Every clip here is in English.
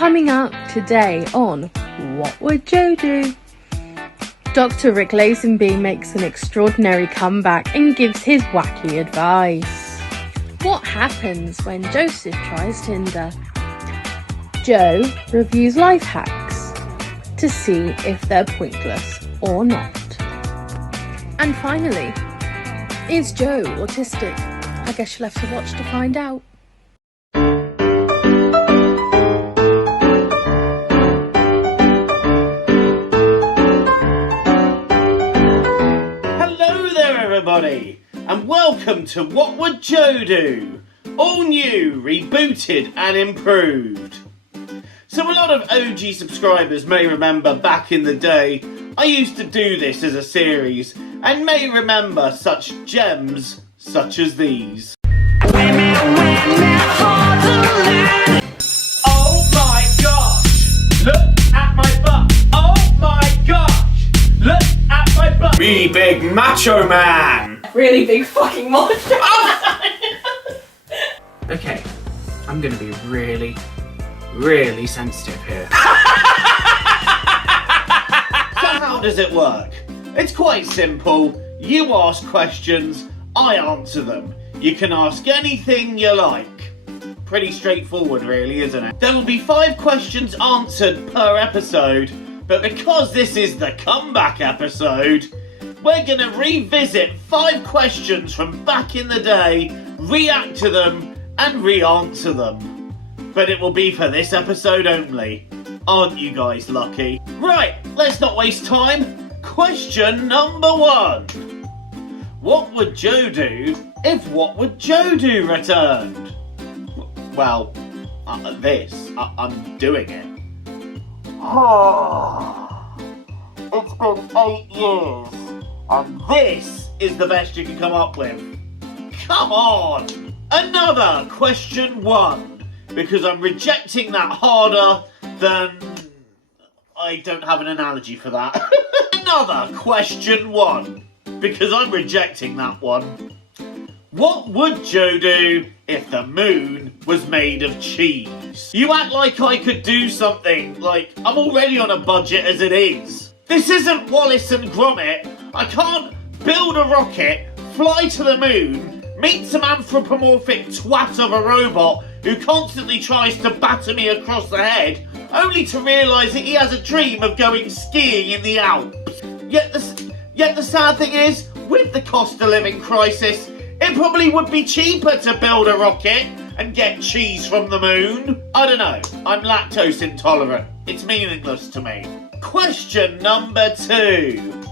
Coming up today on What Would Joe Do? Dr. Rick Lazenby makes an extraordinary comeback and gives his wacky advice. What happens when Joseph tries Tinder? Joe reviews life hacks to see if they're pointless or not. And finally, is Joe autistic? I guess you'll have to watch to find out. Everybody, and welcome to What Would Joe Do? All new, rebooted and improved. So a lot of OG subscribers may remember back in the day I used to do this as a series and may remember such gems such as these. Oh my gosh, look at my butt. Oh my gosh, look at my butt. Me big macho man. Really big fucking monster. Okay, I'm gonna be really sensitive here. So how does it work? It's quite simple. You ask questions, I answer them. You can ask anything you like. Pretty straightforward really, isn't it? There will be 5 questions answered per episode, but because this is the comeback episode, we're gonna revisit 5 questions from back in the day, react to them, and re-answer them. But it will be for this episode only. Aren't you guys lucky? Right, let's not waste time. Question number 1. What would Joe do if What Would Joe Do returned? Well, this. I'm doing it. It's been 8 years. And this is the best you can come up with. Come on! Another question 1. Because I'm rejecting that harder than... I don't have an analogy for that. Another question 1. Because I'm rejecting that one. What would Joe do if the moon was made of cheese? You act like I could do something. Like, I'm already on a budget as it is. This isn't Wallace and Gromit. I can't build a rocket, fly to the moon, meet some anthropomorphic twat of a robot who constantly tries to batter me across the head, only to realise that he has a dream of going skiing in the Alps. Yet the sad thing is, with the cost of living crisis, it probably would be cheaper to build a rocket and get cheese from the moon. I don't know, I'm lactose intolerant. It's meaningless to me. Question number 2.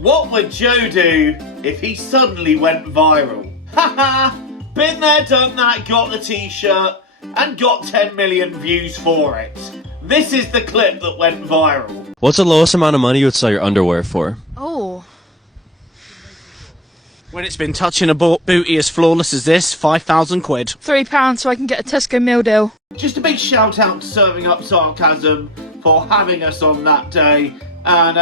What would Joe do if he suddenly went viral? Haha! Been there, done that, got the t-shirt, and got 10 million views for it. This is the clip that went viral. What's the lowest amount of money you would sell your underwear for? Oh. When it's been touching a booty as flawless as this, 5,000 quid. £3 so I can get a Tesco meal deal. Just a big shout out to Serving Up Sarcasm for having us on that day. And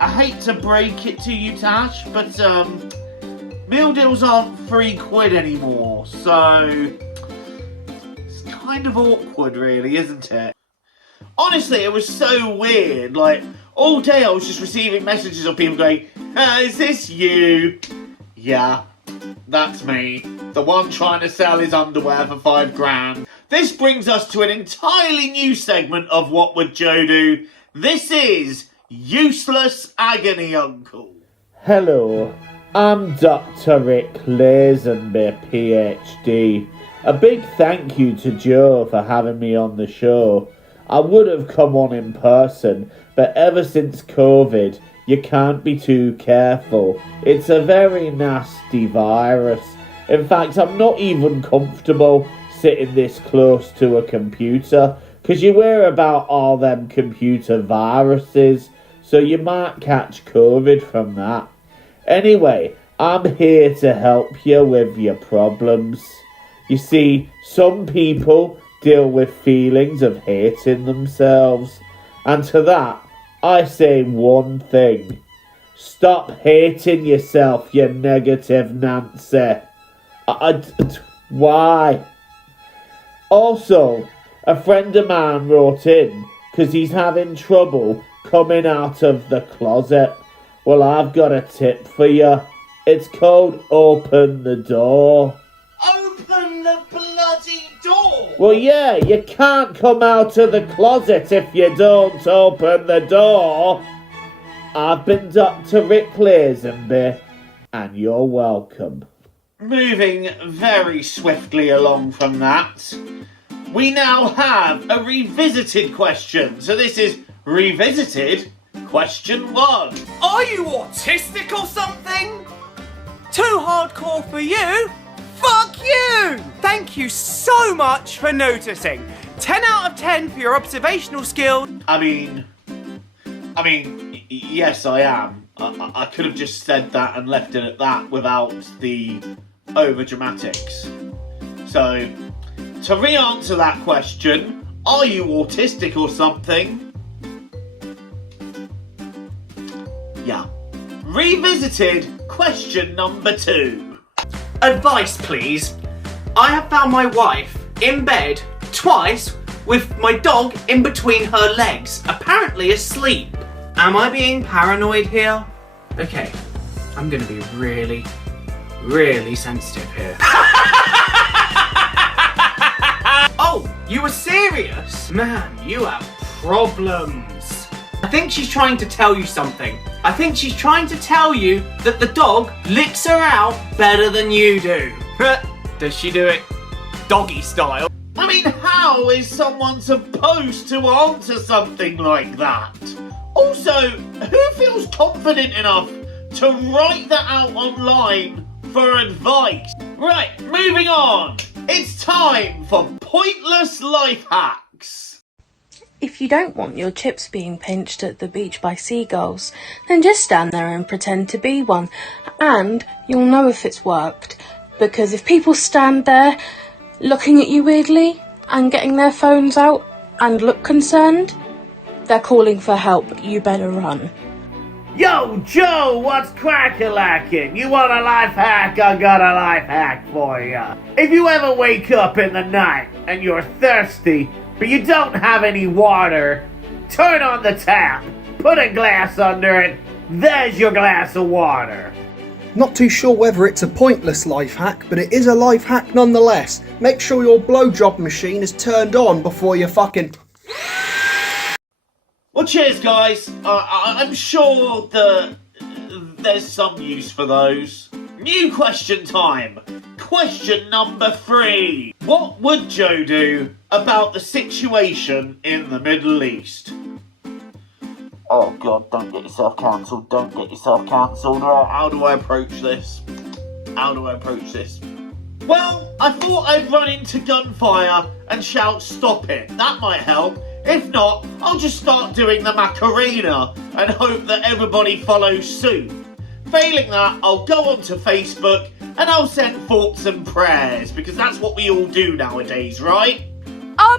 I hate to break it to you, Tash, but meal deals aren't £3 anymore, so it's kind of awkward really, isn't it? Honestly, it was so weird. Like, all day I was just receiving messages of people going, is this you? Yeah, that's me. The one trying to sell his underwear for £5,000. This brings us to an entirely new segment of What Would Joe Do? This is Useless Agony Uncle. Hello, I'm Dr. Rick Lazenby, PhD. A big thank you to Joe for having me on the show. I would have come on in person, but ever since COVID, you can't be too careful. It's a very nasty virus. In fact, I'm not even comfortable sitting this close to a computer, because you hear about all them computer viruses, so you might catch COVID from that. Anyway, I'm here to help you with your problems. You see, some people deal with feelings of hating themselves, and to that, I say one thing. Stop hating yourself, you negative Nancy. Why? Also, A friend of mine wrote in because he's having trouble coming out of the closet. Well, I've got a tip for you. It's called Open the Door. Open the bloody door! Well, yeah, you can't come out of the closet if you don't open the door. I've been Dr. Rick Lazenby, and you're welcome. Moving very swiftly along from that, we now have a revisited question. So this is revisited question 1. Are you autistic or something? Too hardcore for you? Fuck you! Thank you so much for noticing. 10 out of 10 for your observational skill. I mean, yes, I am. I could have just said that and left it at that without the over-dramatics. So, to re-answer that question, are you autistic or something? Yeah. Revisited question number 2. Advice, please. I have found my wife in bed twice with my dog in between her legs, apparently asleep. Am I being paranoid here? Okay, I'm gonna be really, really sensitive here. Oh, you were serious? Man, you have problems. I think she's trying to tell you something. I think she's trying to tell you that the dog licks her out better than you do. Does she do it doggy style? I mean, how is someone supposed to answer something like that? Also, who feels confident enough to write that out online for advice? Right, moving on. It's time for pointless life hacks. If you don't want your chips being pinched at the beach by seagulls, then just stand there and pretend to be one, and you'll know if it's worked. Because if people stand there looking at you weirdly and getting their phones out and look concerned, they're calling for help. You better run. Yo, Joe, what's crack-a-lackin'? You want a life hack? I got a life hack for ya. If you ever wake up in the night and you're thirsty, but you don't have any water, turn on the tap, put a glass under it, there's your glass of water. Not too sure whether it's a pointless life hack, but it is a life hack nonetheless. Make sure your blowjob machine is turned on before you fucking... Well, cheers, guys. I'm sure that there's some use for those. New question time. Question number 3. What would Joe do about the situation in the Middle East? Oh God, don't get yourself cancelled. Don't get yourself cancelled. How do I approach this? Well, I thought I'd run into gunfire and shout stop it. That might help. If not, I'll just start doing the Macarena and hope that everybody follows suit. Failing that, I'll go onto Facebook and I'll send thoughts and prayers, because that's what we all do nowadays, right?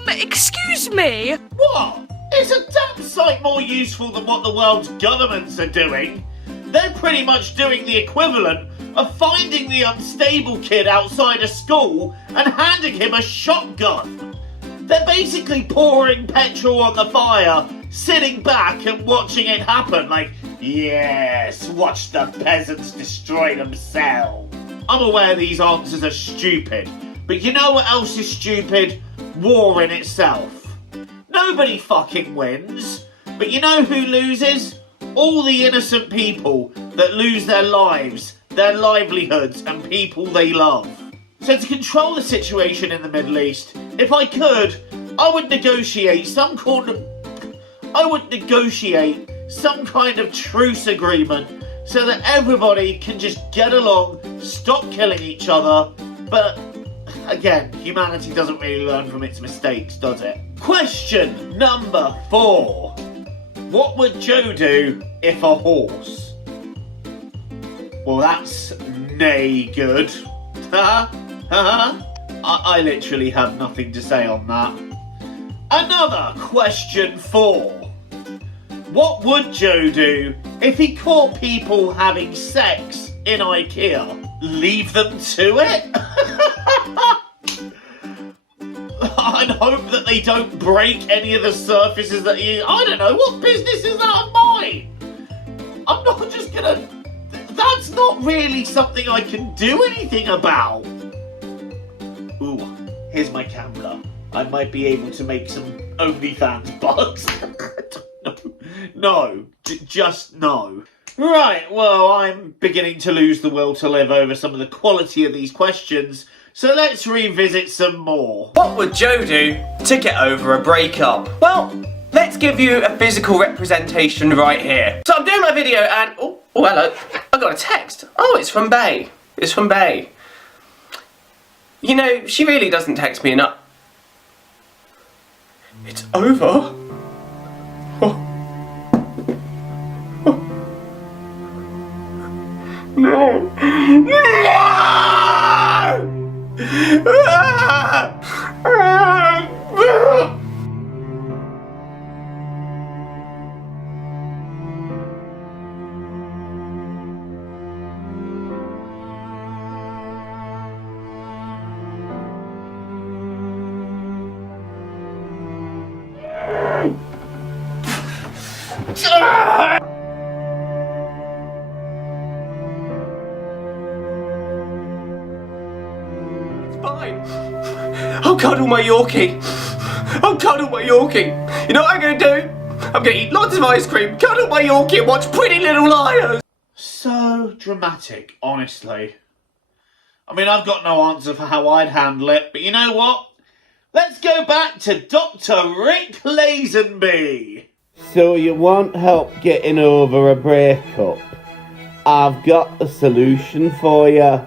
Excuse me? What? It's a damn sight more useful than what the world's governments are doing. They're pretty much doing the equivalent of finding the unstable kid outside a school and handing him a shotgun. They're basically pouring petrol on the fire, sitting back and watching it happen like, yes, watch the peasants destroy themselves. I'm aware these answers are stupid, but you know what else is stupid? War in itself. Nobody fucking wins, but you know who loses? All the innocent people that lose their lives, their livelihoods, and people they love. So to control the situation in the Middle East, if I could, I would negotiate some kind of truce agreement so that everybody can just get along, stop killing each other. But again, humanity doesn't really learn from its mistakes, does it? Question number 4. What would Joe do if a horse? Well, that's nay good. I literally have nothing to say on that. Another question 4. What would Joe do if he caught people having sex in IKEA? Leave them to it? And hope hope that they don't break any of the surfaces that you... I don't know, what business is that of mine? I'm not just gonna... That's not really something I can do anything about. Ooh, here's my camera. I might be able to make some OnlyFans bucks. No, just no. Right, well, I'm beginning to lose the will to live over some of the quality of these questions, so let's revisit some more. What would Joe do to get over a breakup? Well, let's give you a physical representation right here. So I'm doing my video and... Oh, hello. I got a text. Oh, it's from Bay. It's from Bay. You know, she really doesn't text me enough. It's over? Oh. No! No! Fine. I'll cuddle my Yorkie. I'll cuddle my Yorkie. You know what I'm going to do? I'm going to eat lots of ice cream, cuddle my Yorkie and watch Pretty Little Liars. So dramatic, honestly. I mean, I've got no answer for how I'd handle it, but you know what? Let's go back to Dr. Rick Lazenby. So you want help getting over a breakup? I've got a solution for you.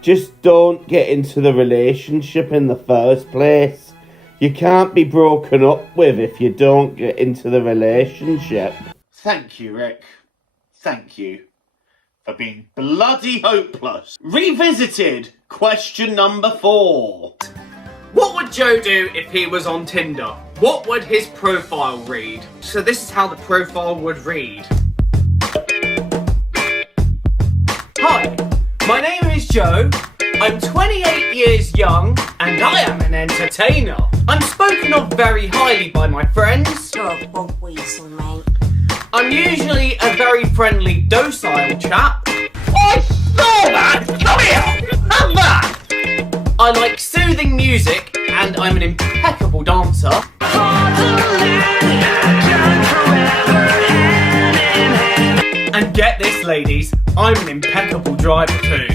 Just don't get into the relationship in the first place. You can't be broken up with if you don't get into the relationship. Thank you, Rick. Thank you for being bloody hopeless. Revisited question number 4. What would Joe do if he was on Tinder? What would his profile read? So this is how the profile would read. Hi, my name is Joe. I'm 28 years young and I am an entertainer. I'm spoken of very highly by my friends. You're a bog weasel, mate. I'm usually a very friendly, docile chap. I saw that! Come here! Have that! I like soothing music and I'm an impeccable dancer. And get this, ladies, I'm an impeccable driver too.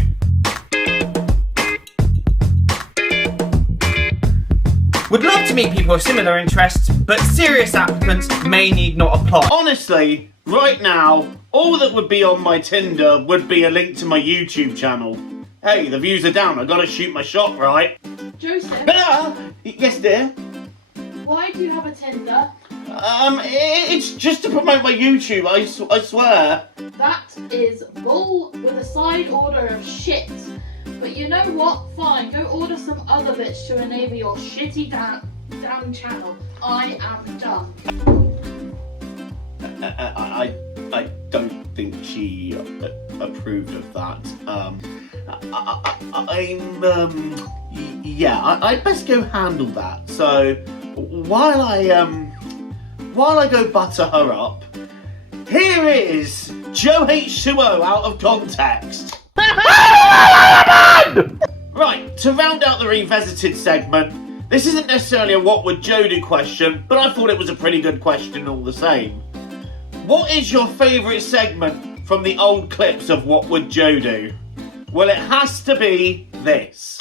Would love to meet people of similar interests, but serious applicants may need not apply. Honestly, right now, all that would be on my Tinder would be a link to my YouTube channel. Hey, the views are down, I gotta shoot my shot, right? Joseph, Yes, dear? why do you have a Tinder? It's just to promote my YouTube, I swear. That is bull with a side order of shit. But you know what? Fine, go order some other bits to enable your shitty damn channel. I am done. I don't think she approved of that. I'd best go handle that. So while I go butter her up, here is Joe H2O out of context. Right, to round out the revisited segment, this isn't necessarily a what would Joe do question, but I thought it was a pretty good question all the same. What is your favourite segment from the old clips of What Would Joe Do? Well, it has to be this.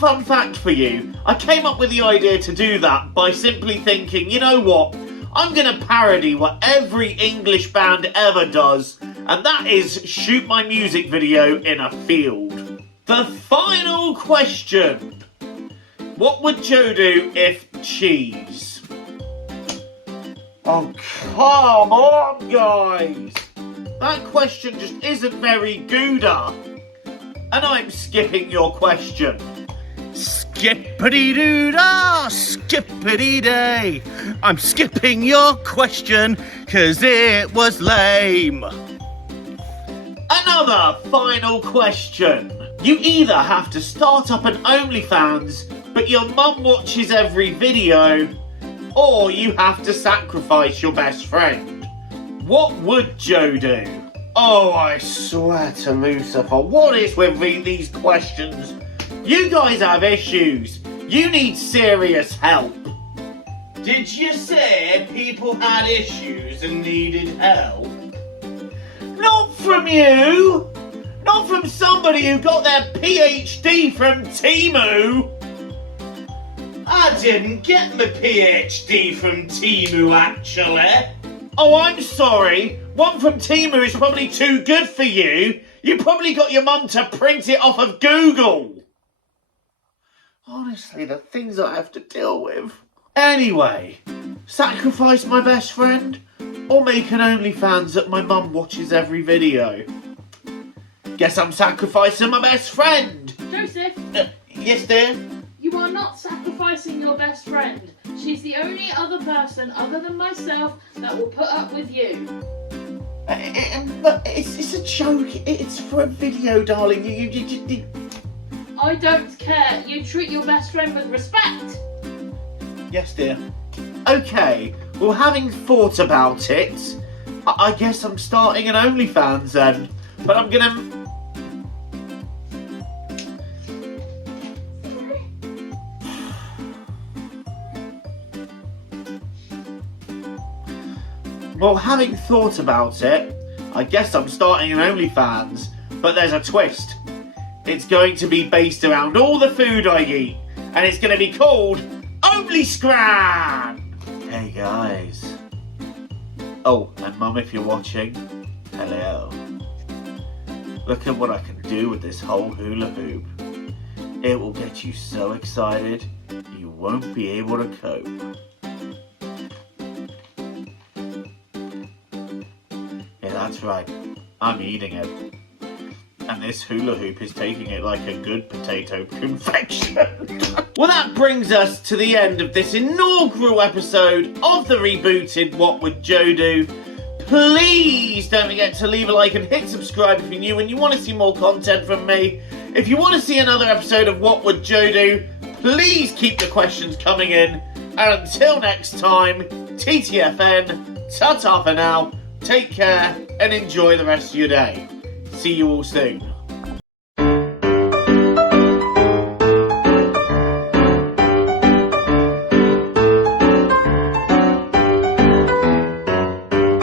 Fun fact for you, I came up with the idea to do that by simply thinking, you know what, I'm going to parody what every English band ever does, and that is shoot my music video in a field. The final question. What would Joe do if cheese? Oh, come on, guys. That question just isn't very gooder. And I'm skipping your question. Skippity-doo-dah, skippity-day. I'm skipping your question because it was lame. Another final question. You either have to start up an OnlyFans, but your mum watches every video, or you have to sacrifice your best friend. What would Joe do? Oh, I swear to Lucifer, what is with these questions? You guys have issues. You need serious help. Did you say people had issues and needed help? Not from you. Not from somebody who got their PhD from Temu. I didn't get my PhD from Temu, actually. Oh, I'm sorry. One from Temu is probably too good for you. You probably got your mum to print it off of Google. Honestly, the things I have to deal with. Anyway, sacrifice my best friend or make an OnlyFans that my mum watches every video? Guess I'm sacrificing my best friend. Joseph, Yes, dear? you are not sacrificing your best friend. She's the only other person other than myself that will put up with you. But it's a joke. It's for a video, darling. You I don't care. You treat your best friend with respect. Yes, dear. Okay, well, having thought about it, I guess I'm starting an OnlyFans then. But I'm gonna... Well, having thought about it, I guess I'm starting an OnlyFans. But there's a twist. It's going to be based around all the food I eat. And it's going to be called Only Scran! Hey guys. Oh, and Mum, if you're watching, hello. Look at what I can do with this whole hula hoop. It will get you so excited, you won't be able to cope. Yeah, that's right. I'm eating it. And this hula hoop is taking it like a good potato confection. Well, that brings us to the end of this inaugural episode of the rebooted What Would Joe Do? Please don't forget to leave a like and hit subscribe if you're new and you want to see more content from me. If you want to see another episode of What Would Joe Do? Please keep the questions coming in. And until next time, TTFN, ta-ta for now, take care and enjoy the rest of your day. See you all soon.